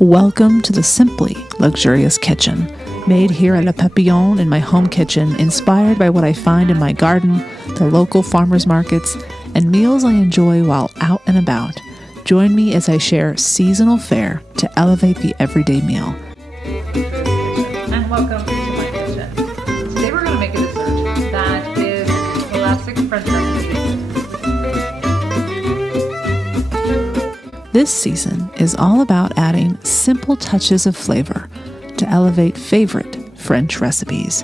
Welcome to the Simply Luxurious Kitchen, made here at Le Papillon in my home kitchen, inspired by what I find in my garden, the local farmers markets, and meals I enjoy while out and about. Join me as I share seasonal fare to elevate the everyday meal. And welcome to my kitchen. Today we're going to make a dessert that is classic French recipe. This season is all about adding simple touches of flavor to elevate favorite French recipes.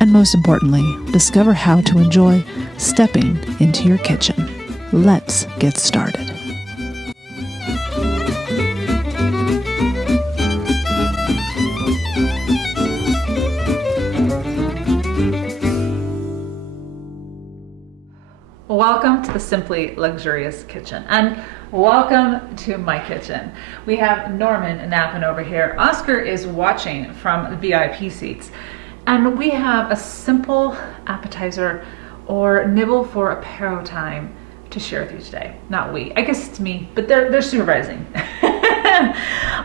And most importantly, discover how to enjoy stepping into your kitchen. Let's get started. Welcome to the Simply Luxurious Kitchen, and welcome to my kitchen. We have Norman napping over here. Oscar is watching from the VIP seats, and we have a simple appetizer or nibble for apéro time to share with you today. Not we, I guess it's me, but they're supervising.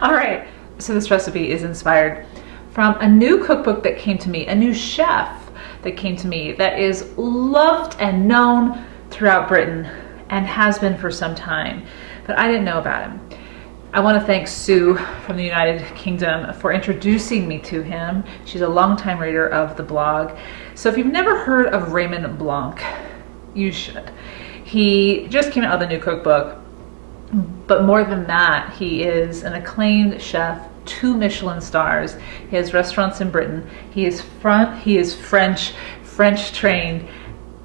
All right, so this recipe is inspired from a new cookbook that came to me, a new chef that came to me that is loved and known throughout Britain and has been for some time, but I didn't know about him. I want to thank Sue from the United Kingdom for introducing me to him. She's a longtime reader of the blog. So if you've never heard of Raymond Blanc, you should. He just came out with a new cookbook, but more than that, he is an acclaimed chef, 2 Michelin stars. He has restaurants in Britain. He is French trained,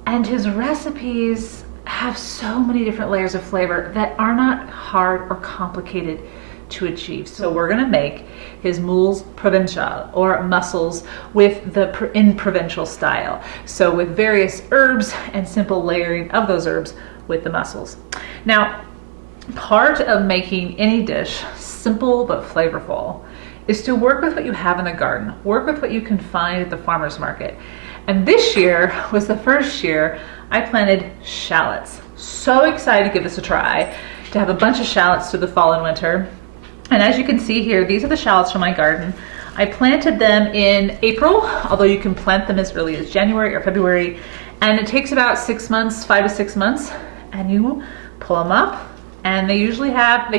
and his recipes have so many different layers of flavor that are not hard or complicated to achieve. So we're gonna make his Moules Provençal, or mussels, in Provençal style. So with various herbs and simple layering of those herbs with the mussels. Now, part of making any dish simple but flavorful is to work with what you have in the garden, work with what you can find at the farmer's market. And this year was the first year I planted shallots. So excited to give this a try, to have a bunch of shallots through the fall and winter. And as you can see here, these are the shallots from my garden. I planted them in April, although you can plant them as early as January or February. And it takes about 6 months, 5 to 6 months, and you pull them up. And they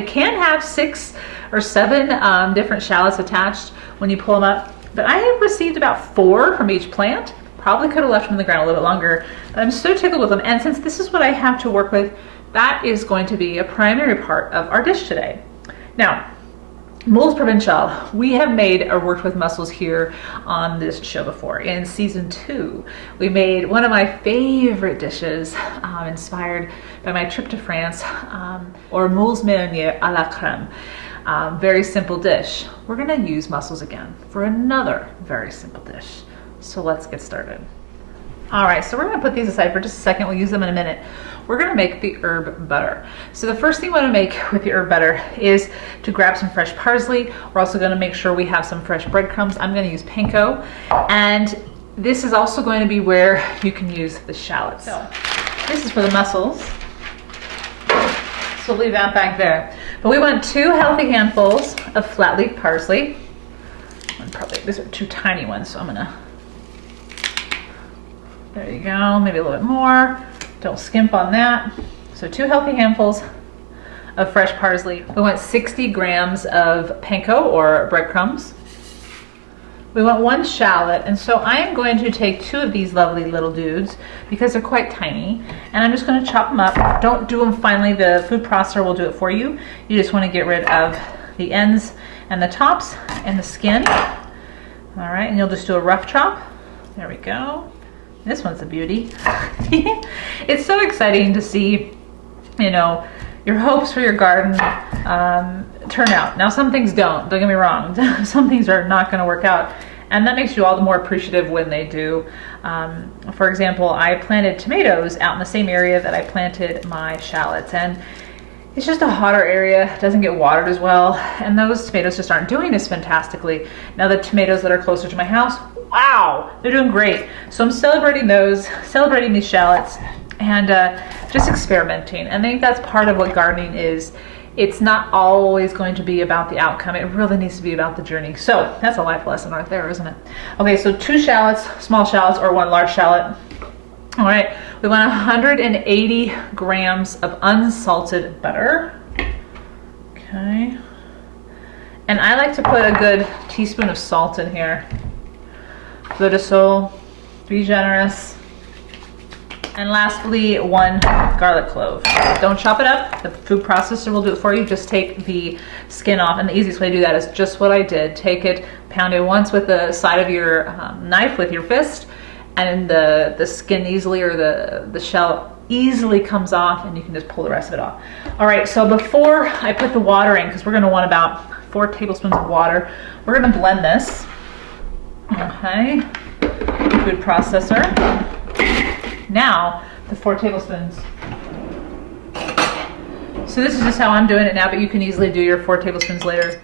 can have 6 or 7 different shallots attached when you pull them up. But I have received about 4 from each plant. Probably could have left them in the ground a little bit longer, but I'm so tickled with them. And since this is what I have to work with, that is going to be a primary part of our dish today. Now, Moules Provençal, we have made or worked with mussels here on this show before. In season 2, we made one of my favorite dishes, inspired by my trip to France, or moules meunier à la crème. Very simple dish. We're gonna use mussels again for another very simple dish. So let's get started. All right, so we're gonna put these aside for just a second. We'll use them in a minute. We're gonna make the herb butter. So the first thing we wanna make with the herb butter is to grab some fresh parsley. We're also gonna make sure we have some fresh breadcrumbs. I'm gonna use panko. And this is also going to be where you can use the shallots. So this is for the mussels. So leave that back there. But we want 2 healthy handfuls of flat leaf parsley. These are 2 tiny ones, so I'm gonna, there you go, maybe a little bit more. Don't skimp on that. So 2 healthy handfuls of fresh parsley. We want 60 grams of panko or breadcrumbs. We want 1 shallot, and so I am going to take 2 of these lovely little dudes because they're quite tiny, and I'm just going to chop them up. Don't do them finely, the food processor will do it for you. You just want to get rid of the ends and the tops and the skin. All right, and you'll just do a rough chop. There we go. This one's a beauty. It's so exciting to see, your hopes for your garden turn out. Now, some things don't get me wrong. Some things are not gonna work out, and that makes you all the more appreciative when they do. For example, I planted tomatoes out in the same area that I planted my shallots, and it's just a hotter area, doesn't get watered as well, and those tomatoes just aren't doing as fantastically. Now the tomatoes that are closer to my house, wow, they're doing great. So I'm celebrating these shallots, and just experimenting. And I think that's part of what gardening is. It's not always going to be about the outcome. It really needs to be about the journey. So that's a life lesson right there, isn't it? Okay, so 2 shallots, small shallots, or 1 large shallot. All right, we want 180 grams of unsalted butter. Okay. And I like to put a good teaspoon of salt in here. Fleur de sole, be generous. And lastly, 1 garlic clove. Don't chop it up. The food processor will do it for you. Just take the skin off. And the easiest way to do that is just what I did. Take it, pound it once with the side of your knife with your fist, and the skin easily, or the shell easily comes off, and you can just pull the rest of it off. All right, so before I put the water in, because we're gonna want about 4 tablespoons of water, we're gonna blend this. Okay, food processor. Now, the 4 tablespoons. So this is just how I'm doing it now, but you can easily do your 4 tablespoons later.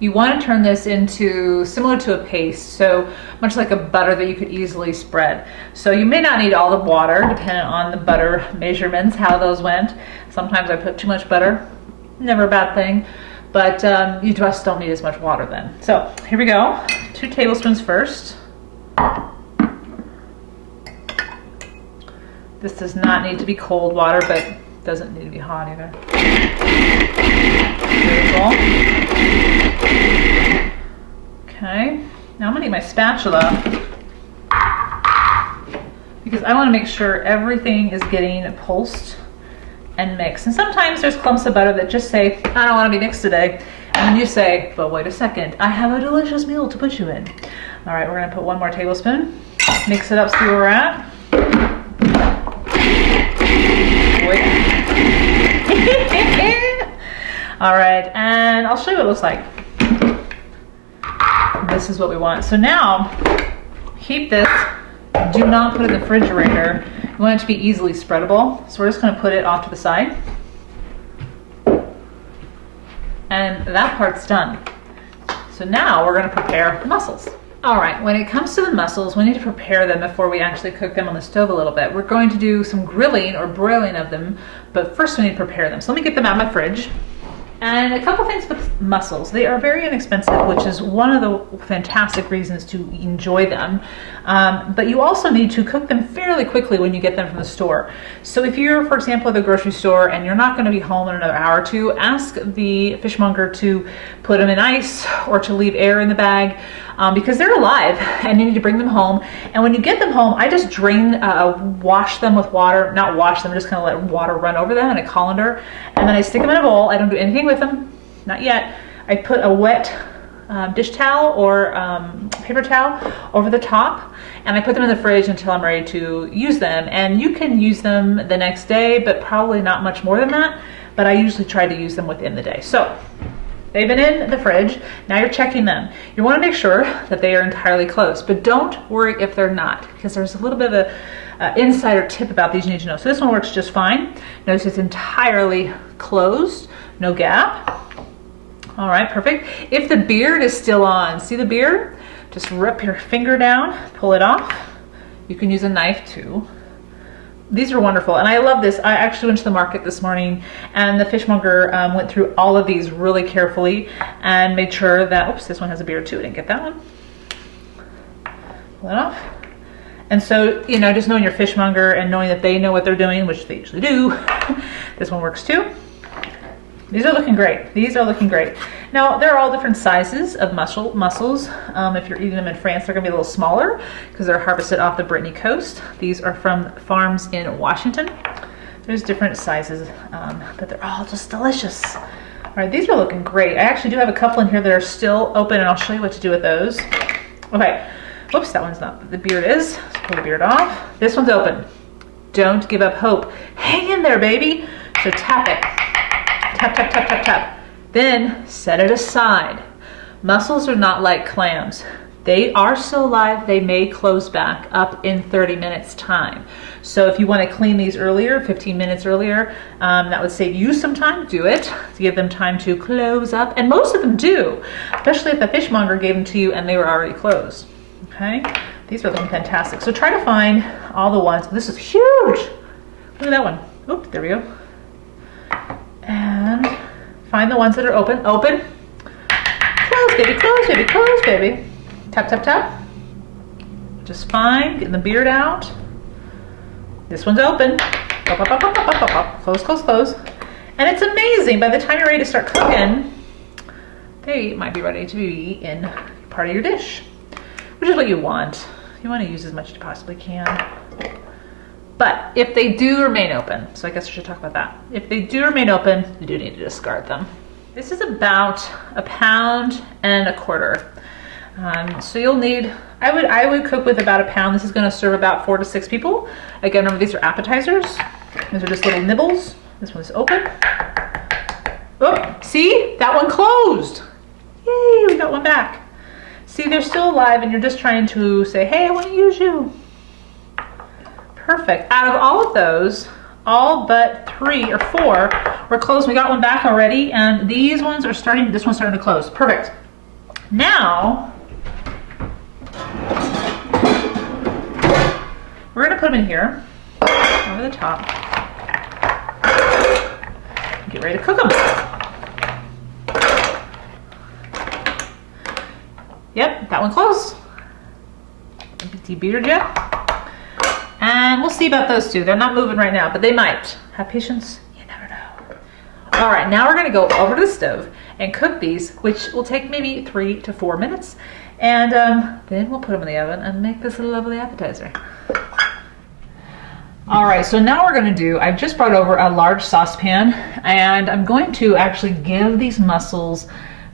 You want to turn this into similar to a paste, so much like a butter that you could easily spread. So you may not need all the water, depending on the butter measurements, how those went. Sometimes I put too much butter, never a bad thing, but you just don't need as much water then. So here we go, 2 tablespoons first. This does not need to be cold water, but doesn't need to be hot either. Beautiful. Okay, now I'm gonna need my spatula because I wanna make sure everything is getting pulsed and mixed. And sometimes there's clumps of butter that just say, I don't wanna be mixed today. And then you say, but wait a second, I have a delicious meal to put you in. All right, we're gonna put 1 more tablespoon. Mix it up, see where we're at. All right, and I'll show you what it looks like. This is what we want. So now, keep this. Do not put it in the refrigerator. You want it to be easily spreadable. So we're just gonna put it off to the side. And that part's done. So now we're gonna prepare the mussels. All right, when it comes to the mussels, we need to prepare them before we actually cook them on the stove a little bit. We're going to do some grilling or broiling of them, but first we need to prepare them. So let me get them out of my fridge. And a couple things with mussels. They are very inexpensive, which is one of the fantastic reasons to enjoy them. But you also need to cook them fairly quickly when you get them from the store. So if you're, for example, at the grocery store and you're not going to be home in another hour or 2, ask the fishmonger to put them in ice or to leave air in the bag. Because they're alive and you need to bring them home. And when you get them home, I just wash them with water, not wash them, just kind of let water run over them in a colander. And then I stick them in a bowl. I don't do anything with them, not yet. I put a wet dish towel or paper towel over the top, and I put them in the fridge until I'm ready to use them. And you can use them the next day, but probably not much more than that. But I usually try to use them within the day. So they've been in the fridge. Now you're checking them. You want to make sure that they are entirely closed, but don't worry if they're not, because there's a little bit of an insider tip about these you need to know. So this one works just fine. Notice it's entirely closed, no gap. All right, perfect. If the beard is still on, see the beard? Just rip your finger down, pull it off. You can use a knife too. These are wonderful, and I love this. I actually went to the market this morning, and the fishmonger went through all of these really carefully and made sure that, oops, this one has a beard too. I didn't get that one. Pull it off. And so, you know, just knowing your fishmonger and knowing that they know what they're doing, which they usually do, this one works too. These are looking great. These are looking great. Now, there are all different sizes of mussels. If you're eating them in France, they're gonna be a little smaller because they're harvested off the Brittany coast. These are from farms in Washington. There's different sizes, but they're all just delicious. All right, these are looking great. I actually do have a couple in here that are still open, and I'll show you what to do with those. Okay, whoops, that one's not, the beard is. Let's pull the beard off. This one's open. Don't give up hope. Hang in there, baby. So tap it. Tap, tap, tap, tap, tap. Then set it aside. Mussels are not like clams. They are still alive. They may close back up in 30 minutes time. So if you want to clean these earlier, 15 minutes earlier, that would save you some time. Do it to give them time to close up. And most of them do, especially if the fishmonger gave them to you and they were already closed. Okay, these are looking fantastic. So try to find all the ones. This is huge. Look at that one. Oops, there we go. And find the ones that are open. Open. Close, baby, close, baby, close, baby. Tap, tap, tap. Just fine. Getting the beard out. This one's open. Up, up, up, up, up, up, up, up. Close, close, close. And it's amazing. By the time you're ready to start cooking, they might be ready to be in part of your dish, which is what you want. You want to use as much as you possibly can. But if they do remain open, so I guess we should talk about that. If they do remain open, you do need to discard them. This is about 1.25 pounds. So you'll need, I would cook with about 1 pound. This is going to serve about 4 to 6 people. Again, remember these are appetizers. These are just little nibbles. This one's open. Oh, see? That one closed. Yay, we got one back. See, they're still alive and you're just trying to say, hey, I want to use you. Perfect. Out of all of those, all but 3 or 4 were closed. We got one back already, and these ones are starting, this one's starting to close. Perfect. Now, we're gonna put them in here, over the top. Get ready to cook them. Yep, that one closed. Debearded yet? And we'll see about those two. They're not moving right now, but they might. Have patience, you never know. All right, now we're gonna go over to the stove and cook these, which will take maybe 3 to 4 minutes. And then we'll put them in the oven and make this a lovely appetizer. All right, so now we're gonna do, I've just brought over a large saucepan, and I'm going to actually give these mussels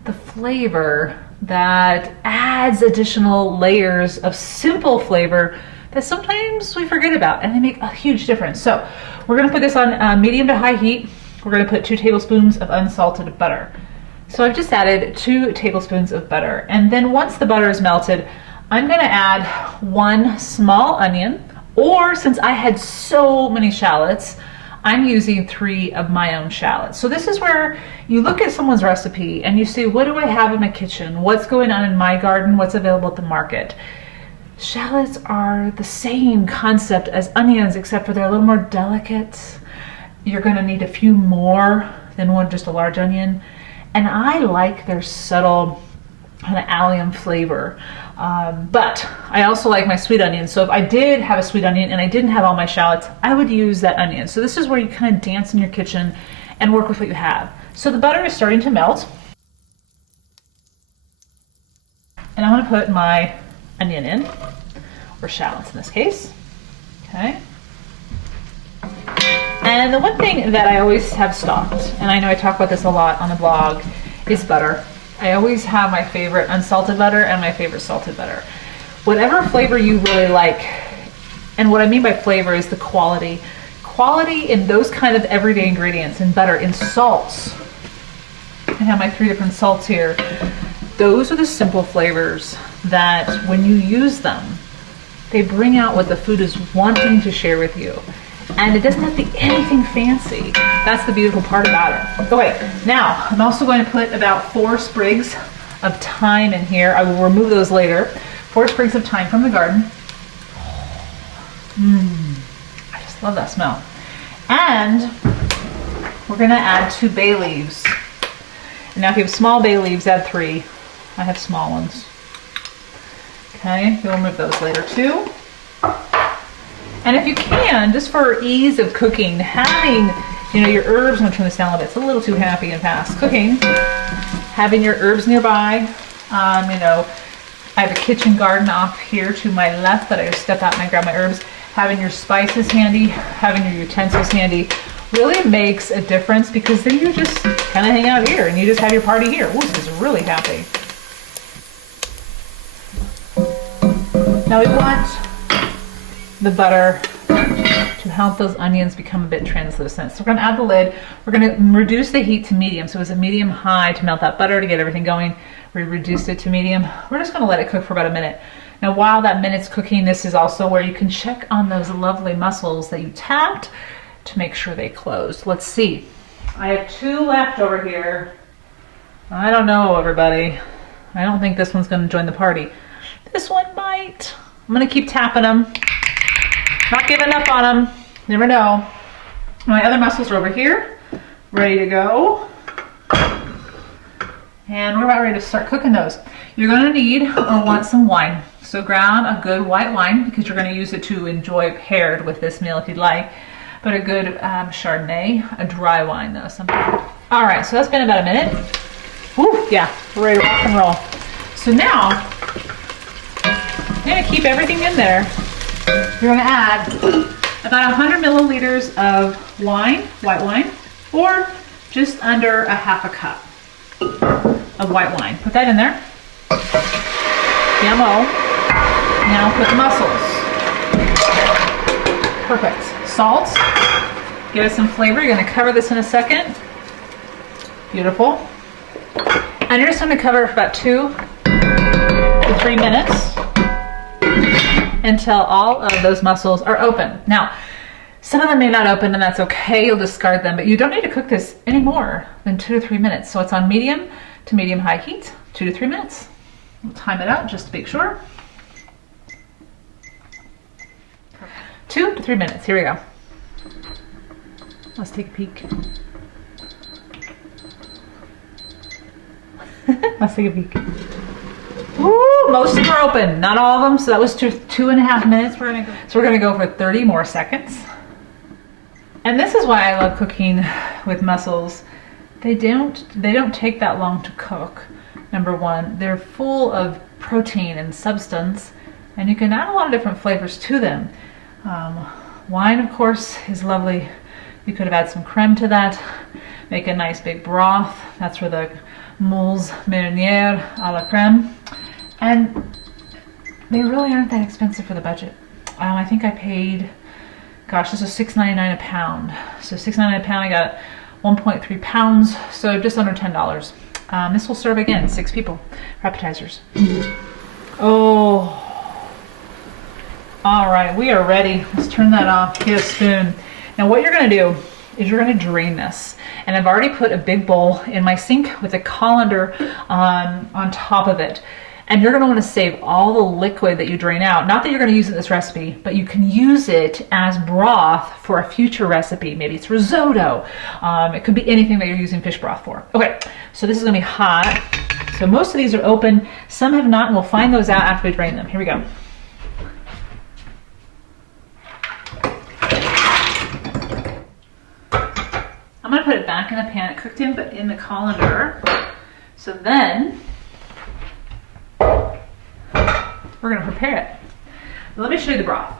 the flavor that adds additional layers of simple flavor that sometimes we forget about, and they make a huge difference. So we're gonna put this on medium to high heat. We're gonna put 2 tablespoons of unsalted butter. So I've just added 2 tablespoons of butter. And then once the butter is melted, I'm gonna add 1 small onion, or since I had so many shallots, I'm using 3 of my own shallots. So this is where you look at someone's recipe and you see, what do I have in my kitchen? What's going on in my garden? What's available at the market? Shallots are the same concept as onions, except for they're a little more delicate. You're gonna need a few more than just a large onion. And I like their subtle kind of allium flavor. But I also like my sweet onion. So if I did have a sweet onion and I didn't have all my shallots, I would use that onion. So this is where you kind of dance in your kitchen and work with what you have. So the butter is starting to melt. And I'm gonna put my onion in, or shallots in this case. Okay. And the one thing that I always have stocked, and I know I talk about this a lot on the blog, is butter. I always have my favorite unsalted butter and my favorite salted butter. Whatever flavor you really like, and what I mean by flavor is the quality. Quality in those kind of everyday ingredients, in butter, in salts. I have my 3 different salts here. Those are the simple flavors that when you use them, they bring out what the food is wanting to share with you. And it doesn't have to be anything fancy. That's the beautiful part about it. Okay, now I'm also going to put about 4 sprigs of thyme in here. I will remove those later. 4 sprigs of thyme from the garden. I just love that smell. And we're gonna add 2 bay leaves. And now if you have small bay leaves, add 3. I have small ones. Okay, you'll remove those later too. And if you can, just for ease of cooking, having, your herbs, I'm gonna turn this down a little bit, it's a little too happy and fast cooking. Having your herbs nearby, I have a kitchen garden off here to my left that I just step out and I grab my herbs. Having your spices handy, having your utensils handy, really makes a difference, because then you just kind of hang out here and you just have your party here. Ooh, this is really happy. Now we want the butter to help those onions become a bit translucent. So we're gonna add the lid. We're gonna reduce the heat to medium. So it was a medium high to melt that butter to get everything going. We reduced it to medium. We're just gonna let it cook for about a minute. Now while that minute's cooking, this is also where you can check on those lovely mussels that you tapped to make sure they closed. Let's see. I have 2 left over here. I don't know, everybody. I don't think this one's gonna join the party. This one might. I'm gonna keep tapping them. Not giving up on them. Never know. My other mussels are over here, ready to go. And we're about ready to start cooking those. You're going to need or want some wine. So grab a good white wine because you're going to use it to enjoy paired with this meal if you'd like. But a good Chardonnay, a dry wine though. All right, so that's been about a minute. Woo, yeah, we're ready to rock and roll. So now, I'm going to keep everything in there. You're going to add about 100 milliliters of wine, white wine, or just under a half a cup of white wine. Put that in there. Yummo. Now put the mussels. Perfect. Salt. Give it some flavor. You're going to cover this in a second. Beautiful. And you're just going to cover it for about 2 to 3 minutes until all of those mussels are open. Now, some of them may not open and that's okay. You'll discard them, but you don't need to cook this any more than 2 to 3 minutes. So it's on medium to medium high heat, 2 to 3 minutes. We'll time it out just to make sure. 2 to 3 minutes, here we go. Let's take a peek. Let's take a peek. Ooh, most of them are open, not all of them. So that was 2.5 minutes. So we're gonna go for 30 more seconds. And this is why I love cooking with mussels. They don't take that long to cook. Number one, they're full of protein and substance, and you can add a lot of different flavors to them. Wine, of course, is lovely. You could have added some creme to that, make a nice big broth. That's for the Moules marinière à la crème. And they really aren't that expensive for the budget. I think I paid, gosh, this was $6.99 a pound. So $6.99 a pound, I got 1.3 pounds, so just under $10. This will serve again 6 people for appetizers. Oh, all right, we are ready. Let's turn that off, get a spoon. Now what you're gonna do is you're gonna drain this. And I've already put a big bowl in my sink with a colander on top of it. And you're gonna wanna save all the liquid that you drain out. Not that you're gonna use it in this recipe, but you can use it as broth for a future recipe. Maybe it's risotto. It could be anything that you're using fish broth for. Okay, so this is gonna be hot. So most of these are open. Some have not, and we'll find those out after we drain them. Here we go. I'm gonna put it back in the pan it cooked in, but in the colander. So then, we're gonna prepare it. Let me show you the broth.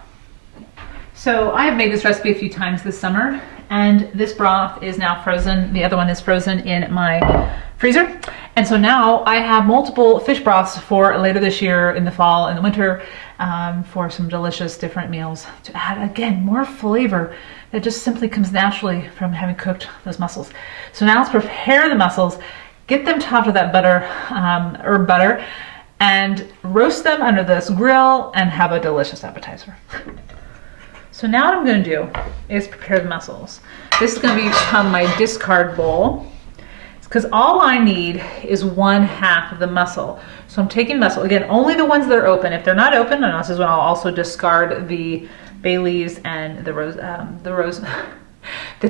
So I have made this recipe a few times this summer, and this broth is now frozen. The other one is frozen in my freezer. And so now I have multiple fish broths for later this year, in the fall, in the winter, for some delicious different meals to add, again, more flavor that just simply comes naturally from having cooked those mussels. So now let's prepare the mussels, get them topped with that butter, herb butter, and roast them under this grill and have a delicious appetizer. So now what I'm gonna do is prepare the mussels. This is gonna become my discard bowl, because all I need is 1/2 of the mussel. So I'm taking mussel, again, only the ones that are open. If they're not open, then this is when I'll also discard the bay leaves and the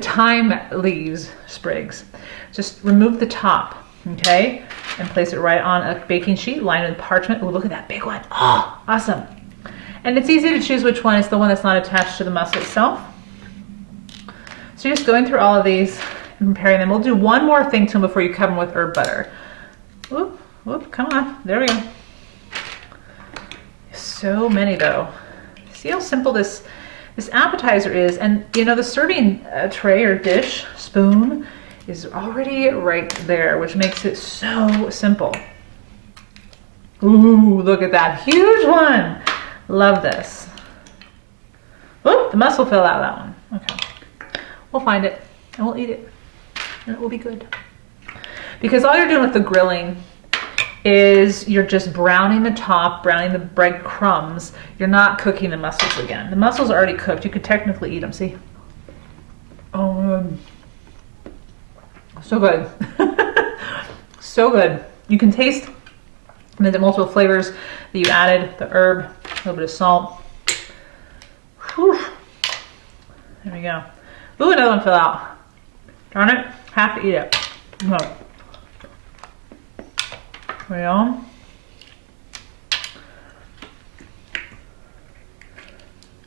thyme leaves sprigs. Just remove the top, okay? And place it right on a baking sheet lined with parchment. Oh, look at that big one. Oh, awesome. And it's easy to choose which one is the one that's not attached to the mussel itself. So you're just going through all of these and preparing them. We'll do one more thing to them before you cover them with herb butter. Whoop, whoop, come on. There we go. So many though. See how simple this appetizer is, and you know the serving tray or dish, spoon, is already right there, which makes it so simple. Ooh, look at that huge one. Love this. Oh, the mussel fell out of that one. Okay, we'll find it and we'll eat it, and it will be good. Because all you're doing with the grilling is you're just browning the top, browning the breadcrumbs. You're not cooking the mussels again. The mussels are already cooked. You could technically eat them, see? Oh, so good. So good. You can taste the multiple flavors that you added, the herb, a little bit of salt. Whew. There we go. Ooh, another one fell out. Darn it, have to eat it. No. Well,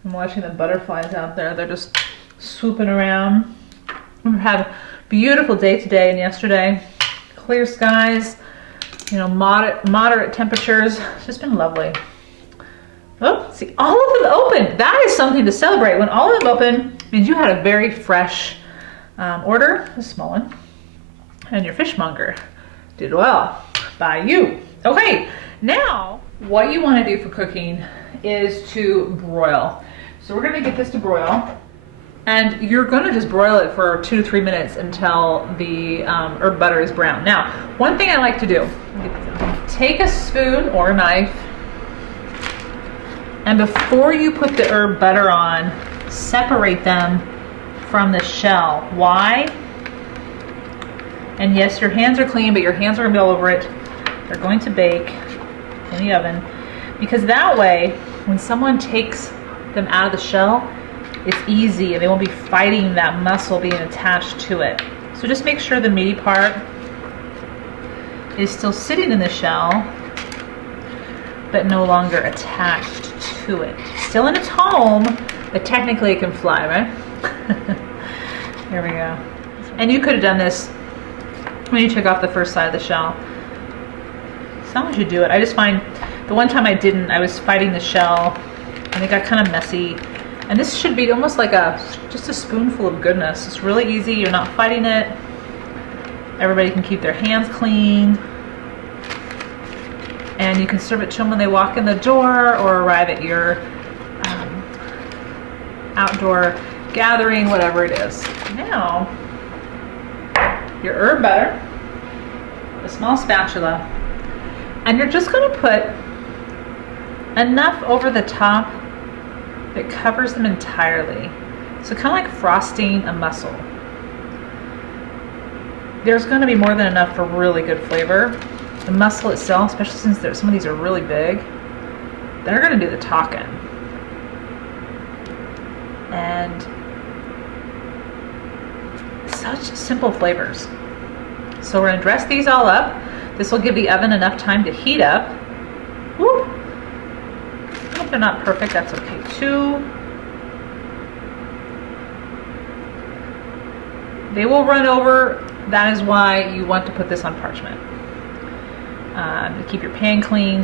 I'm watching the butterflies out there. They're just swooping around. We've had a beautiful day today and yesterday. Clear skies, you know, moderate temperatures. It's just been lovely. Oh, see, all of them open. That is something to celebrate. When all of them open, means you had a very fresh order, a small one, and your fishmonger did well by you. Okay, now what you want to do for cooking is to broil. So we're going to get this to broil, and you're going to just broil it for 2 to 3 minutes until the herb butter is brown. Now, one thing I like to do, take a spoon or a knife, and before you put the herb butter on, separate them from the shell. Why? And yes, your hands are clean, but your hands are going to be all over it. They're going to bake in the oven, because that way, when someone takes them out of the shell, it's easy and they won't be fighting that mussel being attached to it. So just make sure the meaty part is still sitting in the shell, but no longer attached to it. Still in its home, but technically it can fly, right? There we go. And you could have done this when you took off the first side of the shell. As long as you do it. I just find the one time I didn't, I was fighting the shell and it got kind of messy. And this should be almost like just a spoonful of goodness. It's really easy, you're not fighting it. Everybody can keep their hands clean. And you can serve it to them when they walk in the door or arrive at your outdoor gathering, whatever it is. Now, your herb butter, a small spatula, and you're just going to put enough over the top that covers them entirely. So kind of like frosting a mussel. There's going to be more than enough for really good flavor. The mussel itself, especially since some of these are really big, they're going to do the talking. And such simple flavors. So we're going to dress these all up. This will give the oven enough time to heat up. Woo! If they're not perfect, that's okay too. They will run over. That is why you want to put this on parchment. To keep your pan clean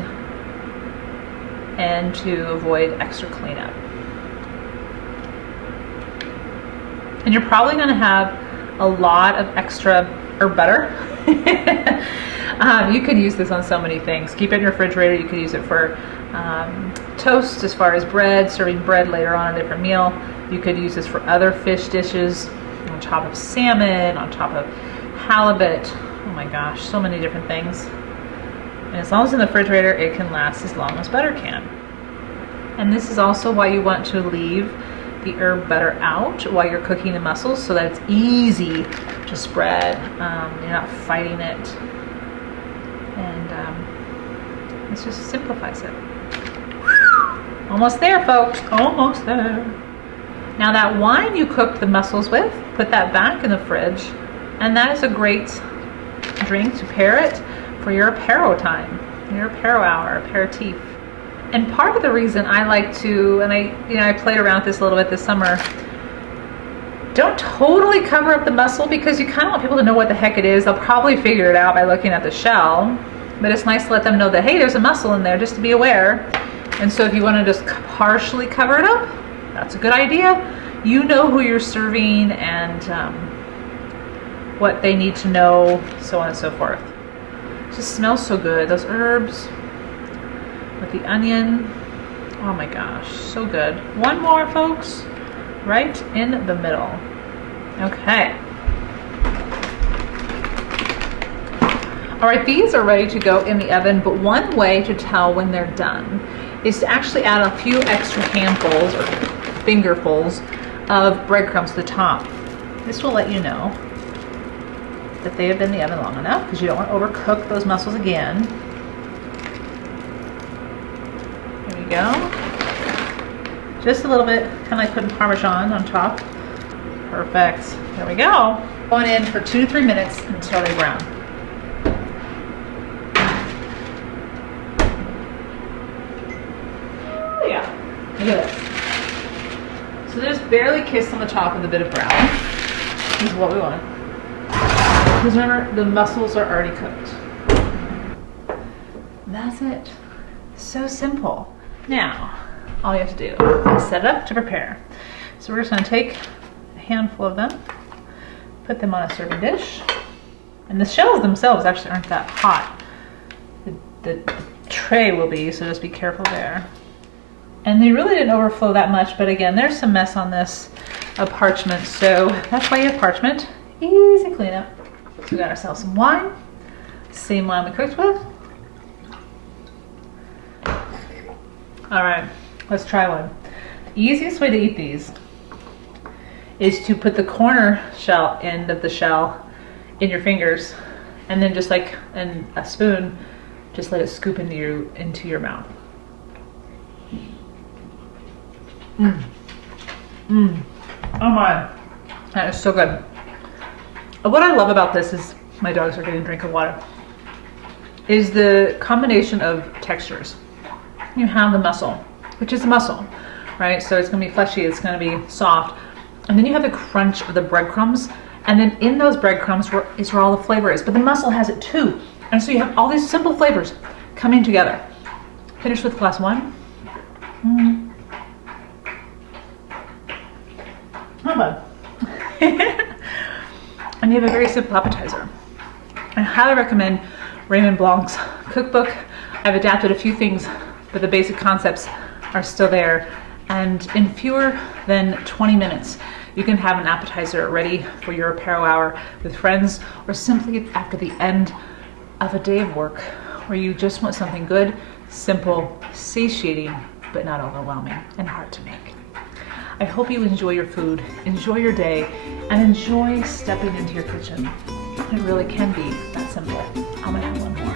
and to avoid extra cleanup. And you're probably going to have a lot of extra herb butter. You can use this on so many things. Keep it in your refrigerator. You could use it for toast, as far as bread, serving bread later on a different meal. You could use this for other fish dishes, on top of salmon, on top of halibut. Oh my gosh, so many different things. And as long as it's in the refrigerator, it can last as long as butter can. And this is also why you want to leave the herb butter out while you're cooking the mussels, so that it's easy to spread. You're not fighting it. And it just simplifies it. Almost there, folks. Almost there. Now that wine you cooked the mussels with, put that back in the fridge. And that is a great drink to pair it for your apero time, your apero hour, aperitif. And part of the reason I like to, and I played around with this a little bit this summer, don't totally cover up the mussel, because you kind of want people to know what the heck it is. They'll probably figure it out by looking at the shell, but it's nice to let them know that, hey, there's a mussel in there, just to be aware. And so if you want to just partially cover it up, that's a good idea. You know who you're serving and what they need to know, so on and so forth. It just smells so good. Those herbs with the onion, oh my gosh, so good. One more, folks, right in the middle. Okay. All right, these are ready to go in the oven, but one way to tell when they're done is to actually add a few extra handfuls or fingerfuls of breadcrumbs to the top. This will let you know that they have been in the oven long enough, because you don't want to overcook those mussels again. There we go. Just a little bit, kind of like putting Parmesan on top. Perfect. There we go. Going in for 2 to 3 minutes until they brown. Oh yeah, look at this. So there's barely kissed on the top with a bit of brown. This is what we want. Because remember, the mussels are already cooked. That's it. So simple. Now, all you have to do is set it up to prepare. So we're just going to take a handful of them, put them on a serving dish, and the shells themselves actually aren't that hot. The tray will be, so just be careful there. And they really didn't overflow that much, but again, there's some mess on this parchment, so that's why you have parchment. Easy cleanup. So we got ourselves some wine, same wine we cooked with. All right, let's try one. The easiest way to eat these is to put the corner shell end of the shell in your fingers, and then just like in a spoon, just let it scoop into your mouth. Oh my, that is so good. What I love about this is, my dogs are getting a drink of water, is the combination of textures. You have the mussel, which is a mussel, right? So it's gonna be fleshy, it's gonna be soft. And then you have the crunch of the breadcrumbs. And then in those breadcrumbs is where all the flavor is. But the mussel has it too. And so you have all these simple flavors coming together. Finish with glass one. Not bad. And you have a very simple appetizer. I highly recommend Raymond Blanc's cookbook. I've adapted a few things, but the basic concepts are still there. And in fewer than 20 minutes, you can have an appetizer ready for your apéro hour with friends, or simply after the end of a day of work where you just want something good, simple, satiating, but not overwhelming and hard to make. I hope you enjoy your food, enjoy your day, and enjoy stepping into your kitchen. It really can be that simple. I'm gonna have one more.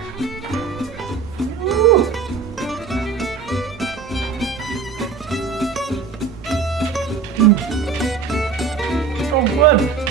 Woo! So good.